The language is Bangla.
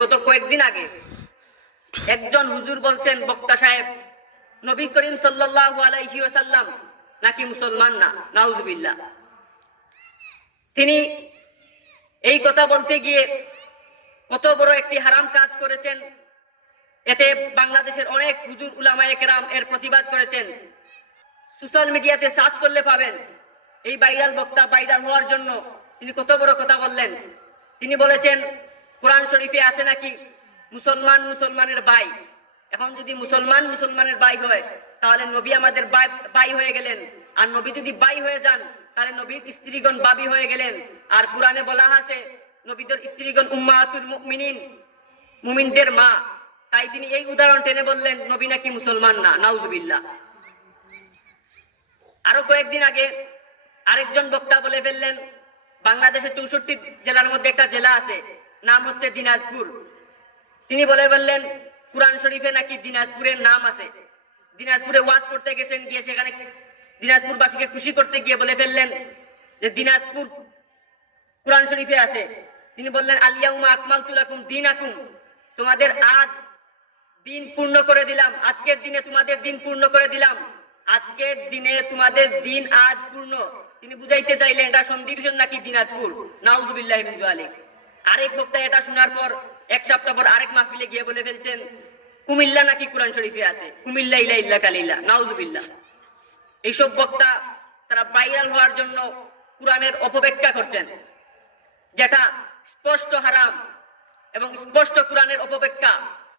গত কয়েকদিন আগে একজন হুজুর বলছেন, বক্তা সাহেব, নবী করিম সাল্লাল্লাহু আলাইহি ওয়াসাল্লাম নাকি মুসলমান না, নাউজুবিল্লাহ। তিনি এই কথা বলতে গিয়ে কত বড় একটি হারাম কাজ করেছেন। এতে বাংলাদেশের অনেক হুজুর উলামায়ে কেরাম এর প্রতিবাদ করেছেন। সোশ্যাল মিডিয়াতে সার্চ করলে পাবেন এই ভাইরাল বক্তা ভাইরাল হওয়ার জন্য তিনি কত বড় কথা বললেন। তিনি বলেছেন, কোরআন শরীফে আছে নাকি মুসলমান মুসলমানের ভাই। এখন যদি মুসলমান মুসলমানের ভাই হয় তাহলে নবী আমাদের ভাই হয়ে গেলেন, আর নবী যদি ভাই হয়ে যান তাহলে নবীর স্ত্রীগণ বাবি হয়ে গেলেন। আর কোরআনে বলা আছে নবীদের স্ত্রীগণ উম্মাহাতুল মুমিনিন, মুমিনদের মা। তাই তিনি এই উদাহরণ টেনে বললেন নবী নাকি মুসলমান না, নাউজুবিল্লাহ। আরো কয়েকদিন আগে আরেকজন বক্তা বলে ফেললেন, বাংলাদেশের 64 জেলার মধ্যে একটা জেলা আছে, নাম হচ্ছে দিনাজপুর। তিনি বলে বললেন কোরআন শরীফে নাকি দিনাজপুরের নাম আছে। দিনাজপুরে ওয়াজ করতে গেছেন, গিয়ে সেখানে দিনাজপুরবাসীকে খুশি করতে গিয়ে বলে ফেললেন যে দিনাজপুর কোরআন শরীফে আছে। তিনি বললেন আলিয়াউমা আকমালতু লাকুম দীনাকুম, তোমাদের আজ দিন পূর্ণ করে দিলাম, আজকের দিনে তোমাদের দিন পূর্ণ করে দিলাম, আজকের দিনে তোমাদের দিন আজ পূর্ণ। তিনি বুঝাইতে চাইলেন এটা সন্দ্বীপ নাকি দিনাজপুর, নাউজুবিল্লাহি মিন যালিক। আরেক বক্তা এটা শোনার পর এক সপ্তাহ পর আরেক মাহফিলে গিয়ে বলে ফেলছেন কুমিল্লা নাকি কোরআন শরীফে আছে, কুমিল্লা ইলা ইল্লা কালিল্লা, নাউজুবিল্লাহ। এইসব বক্তা তারা ভাইরাল হওয়ার জন্য কোরআনের অপব্যাখ্যা করছেন, যেটা স্পষ্ট হারাম এবং স্পষ্ট কোরআনের অপব্যাখ্যা।